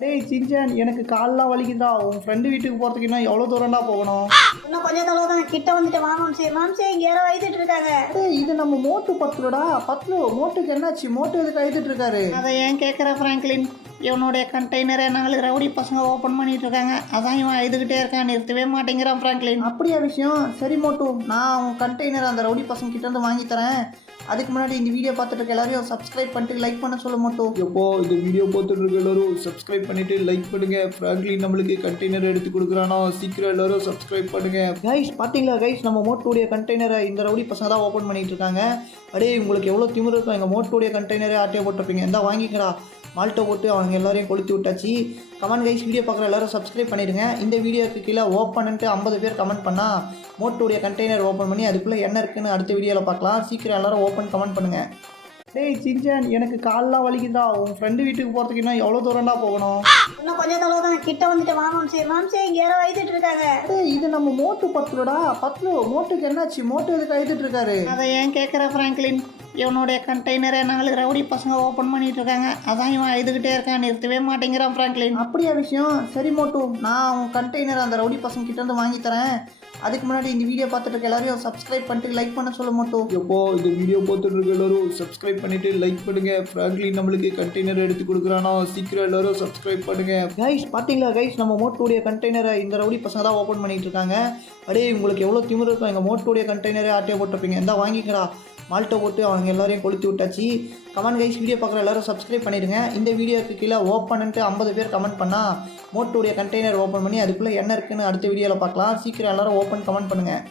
டேய் சின்சான், எனக்கு கால்லாம் வலிக்குதுடா. உன் ஃப்ரெண்டு வீட்டுக்கு போகிறதுக்கு இன்னும் எவ்வளோ தூரம்டா போகணும்? இன்னும் கொஞ்சம் தொலைவு தான், கிட்ட வந்துட்டு வா மாம்சே. மாம்சே இங்க யாரோ அழுதுட்டு இருக்காங்க. டேய், இது நம்ம மோட்டு பத்துலடா. பத்லு, மோட்டுக்கு என்னாச்சு? மோட்டு எதுக்கு அழுதுட்டு இருக்காரு? அதை ஏன் கேட்குற ஃப்ராங்க்லின்? இவனுடைய கண்டெய்னரை நாலு ரவுடி பசங்க ஓப்பன் பண்ணிட்டு இருக்காங்க. அதான் இவன் அழுதுகிட்டே இருக்கான், நிறுத்தவே மாட்டேங்கிறான் ஃப்ராங்க்லின். அப்படியா விஷயம்? சரி மோட்டு, நான் உன் கண்டெய்னர் அந்த ரவுடி பசங்க கிட்ட இருந்து வாங்கி தரேன். அதுக்கு முன்னாடி இந்த வீடியோ பார்த்துட்டு இருக்க எல்லாரையும் சப்ஸ்கிரைப் பண்ணிட்டு லைக் பண்ண சொல்ல மாட்டோம். எப்போ இந்த வீடியோ பார்த்துட்டு இருக்க எல்லாரும் சப்ஸ்கிரைப் பண்ணிட்டு லைக் பண்ணுங்க. ஃப்ராங்க்லின் நம்மளுக்கு கண்டெய்னர் எடுத்து கொடுக்குறானா, சீக்கிரம் எல்லாரும் சப்ஸ்கிரைப் பண்ணுங்க. கைஸ் பார்த்தீங்களா கைஸ், நம்ம மோட்டுடைய கண்டெய்னரை இந்த ரவுடி பசங்க தான் ஓப்பன் பண்ணிட்டு இருக்காங்க. அடே, உங்களுக்கு எவ்வளோ திமிரு இருக்கும்? எங்கள் மோட்டுடைய கண்டெய்னரை ஆட்டையை போட்டிருப்பீங்க. எந்த வாங்கிக்கடா. மால்ட்டை போட்டு அவங்க எல்லாரையும் கொளுத்தி விட்டாச்சு. கமெண்ட் கைஸ், வீடியோ பார்க்குற எல்லாரும் சப்ஸ்கிரைப் பண்ணிடுங்க. இந்த வீடியோக்கு கீழே ஓப்பன்ட்டு 50 பேர் கமெண்ட் பண்ணால் மோட்டுடைய கண்டெய்னர் ஓப்பன் பண்ணி அதுக்குள்ளே என்ன இருக்குன்னு அடுத்த வீடியோவில் பார்க்கலாம். சீக்கிரம் எல்லாரும் ஓப்பன் கமெண்ட் பண்ணுங்கள். டேய் சின்சான், எனக்கு கால்லாம் வலிக்குதுடா. உன் ஃப்ரெண்டு வீட்டுக்கு போகிறதுக்கு இன்னும் எவ்வளோ தூரம்டா போகணும்? இன்னும் கொஞ்சம் தொலைவு தான், கிட்ட வந்துட்டு வா மாம்சே. மாம்சே இங்க யாரோ அழுதுட்டு இருக்காங்க. டேய், இது நம்ம மோட்டு பத்துலடா. பத்லு, மோட்டுக்கு என்னாச்சு? மோட்டு எதுக்கு அழுதுட்டு இருக்காரு? அதை ஏன் கேட்குற ஃப்ராங்க்லின்? இவனுடைய கண்டெய்னரை நாலு ரவுடி பசங்க ஓப்பன் பண்ணிட்டு இருக்காங்க. அதான் இவன் அழுதுகிட்டே இருக்கான், நிறுத்தவே மாட்டேங்கிறான் ஃப்ராங்க்லின். அப்படியா விஷயம்? சரி மோட்டு, நான் உன் கண்டெய்னர் அந்த ரவுடி பசங்க கிட்ட இருந்து வாங்கி தரேன். அதுக்கு முன்னாடி இந்த வீடியோ பார்த்துட்டு இருக்க எல்லாரையும் சப்ஸ்கிரைப் பண்ணிட்டு லைக் பண்ண சொல்ல மாட்டோம். எப்போ இந்த வீடியோ பார்த்துட்டு இருக்க எல்லாரும் சப்ஸ்கிரைப் பண்ணிட்டு லைக் பண்ணுங்க. ஃப்ராங்க்லின் நம்மளுக்கு கண்டெய்னர் எடுத்து கொடுக்குறானா, சீக்கிரம் எல்லாரும் சப்ஸ்கிரைப் பண்ணுங்க. கைஸ் பார்த்தீங்களா கைஸ், நம்ம மோட்டுடைய கண்டெய்னரை இந்த ரவுடி பசங்க தான் ஓப்பன் பண்ணிட்டு இருக்காங்க. அடே, உங்களுக்கு எவ்வளோ திமிரு இருக்கும்? எங்கள் மோட்டுடைய கண்டெய்னரை ஆட்டையை போட்டிருப்பீங்க. எந்த வாங்கிக்கடா. மால்ட்டை போட்டு அவங்க எல்லாரையும் கொளுத்தி விட்டாச்சு. கமெண்ட் கைஸ், வீடியோ பார்க்குற எல்லாரும் சப்ஸ்கிரைப் பண்ணிடுங்க. இந்த வீடியோக்கு கீழே ஓப்பன்ட்டு 50 பேர் கமெண்ட் பண்ணால் மோட்டுடைய கண்டெய்னர் ஓப்பன் பண்ணி அதுக்குள்ளே என்ன இருக்குன்னு அடுத்த வீடியோவில் பார்க்கலாம். சீக்கிரம் எல்லாரும் ஓப்பன் கமெண்ட் பண்ணுங்கள்.